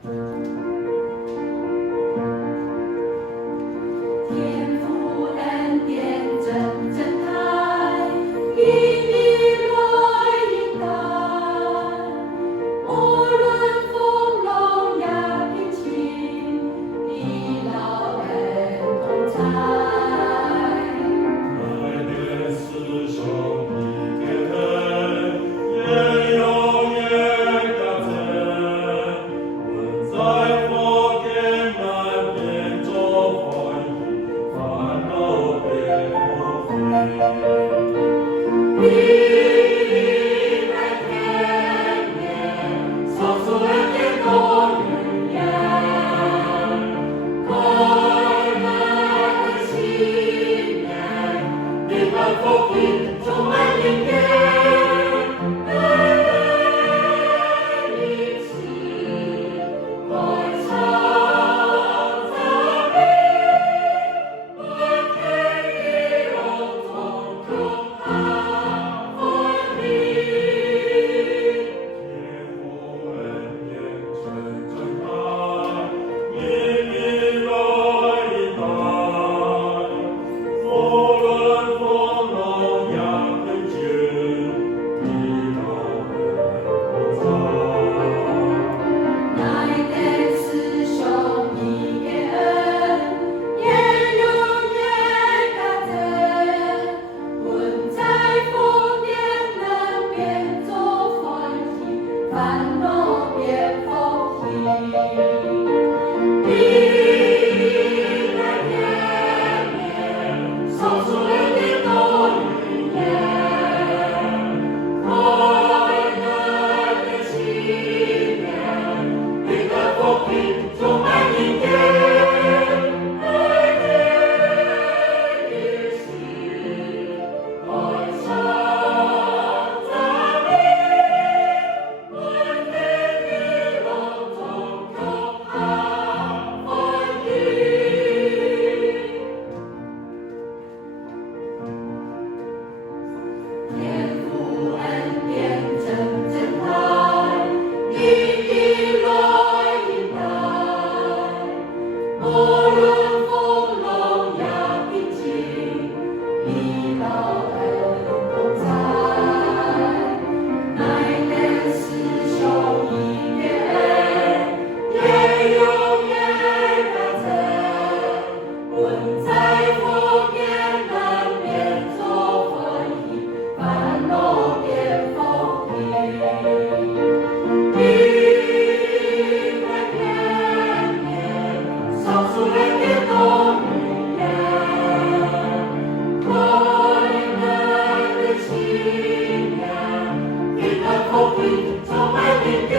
天父恩典真正开，以你来引导，无论风浪呀平静，你老恩同在。爱的思想一点点，也永远感恩。我在佛殿南边做欢喜，烦恼别后悔。你在天边，创造恩典多语言，快乐的新年，你把福音充满人间。一起歌唱赞美，我天地荣从中他分离。天父恩典真正开，以你来引导。无论风浪呀平静，你老恩同在。乃得慈兄一个恩，也永远感恩。混在福殿南边做欢喜，烦恼别放弃。你在天边，创造恩典多语言，快乐的新年，你的福音充满人间。爱的一起歌唱赞美，我天地荣从中他分离。天父恩典真正开，以你来引导，无论风浪呀平静，你老恩同在。乃得慈兄一个恩，也永远感恩。混在福殿南边做欢喜，烦恼别放弃。你在天边，创造恩典多语言，快乐的新年，你的福音充满人间。